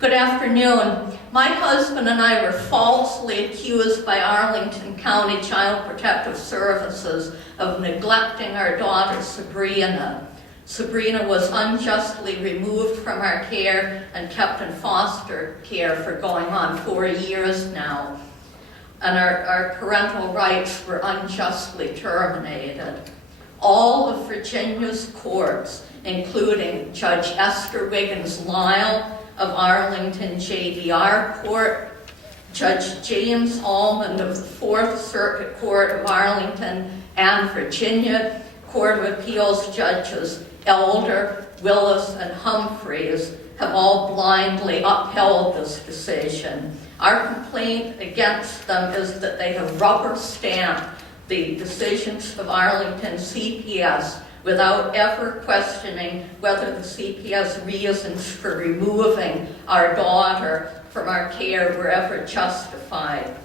Good afternoon. My husband and I were falsely accused by Arlington County Child Protective Services of neglecting our daughter Sabrina. Sabrina was unjustly removed from our care and kept in foster care for going on 4 years now. And our parental rights were unjustly terminated. All of Virginia's courts, including Judge Esther Wiggins-Lyle of Arlington JDR Court, Judge James Allman of the Fourth Circuit Court of Arlington and Virginia Court of Appeals Judges Elder, Willis, and Humphreys have all blindly upheld this decision. Our complaint against them is that they have rubber-stamped the decisions of Arlington CPS without ever questioning whether the CPS reasons for removing our daughter from our care were ever justified.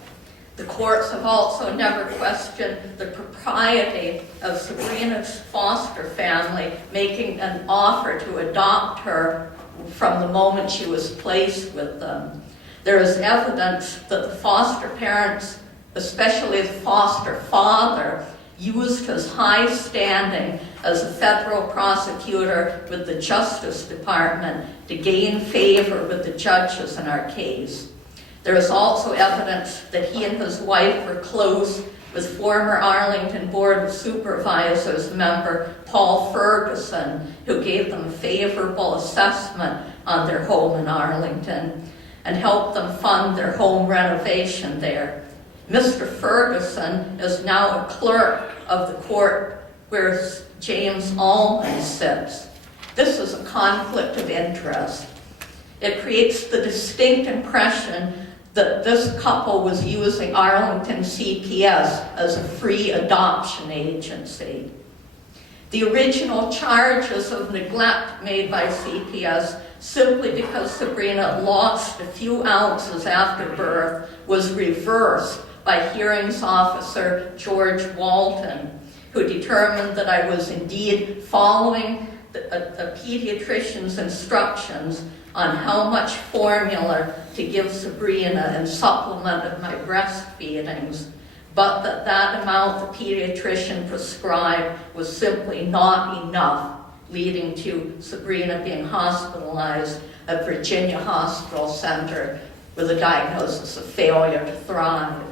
The courts have also never questioned the propriety of Sabrina's foster family making an offer to adopt her from the moment she was placed with them. There is evidence that the foster parents, especially the foster father, used his high standing as a federal prosecutor with the Justice Department to gain favor with the judges in our case. There is also evidence that he and his wife were close with former Arlington Board of Supervisors member Paul Ferguson, who gave them a favorable assessment on their home in Arlington and helped them fund their home renovation there. Mr. Ferguson is now a clerk of the court where James Allman sits. This is a conflict of interest. It creates the distinct impression that this couple was using Arlington CPS as a free adoption agency. The original charges of neglect made by CPS simply because Sabrina lost a few ounces after birth was reversed by hearings officer George Walton, who determined that I was indeed following a pediatrician's instructions on how much formula to give Sabrina and supplemented my breastfeedings, but that amount the pediatrician prescribed was simply not enough, leading to Sabrina being hospitalized at Virginia Hospital Center with a diagnosis of failure to thrive.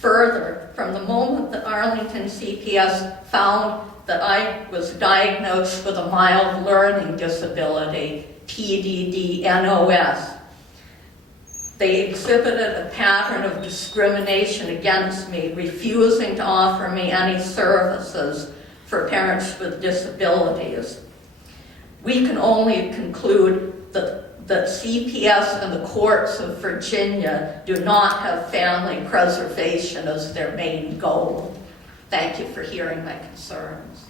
Further, from the moment that Arlington CPS found that I was diagnosed with a mild learning disability, PDD-NOS, they exhibited a pattern of discrimination against me, refusing to offer me any services for parents with disabilities. We can only conclude that CPS and the courts of Virginia do not have family preservation as their main goal. Thank you for hearing my concerns.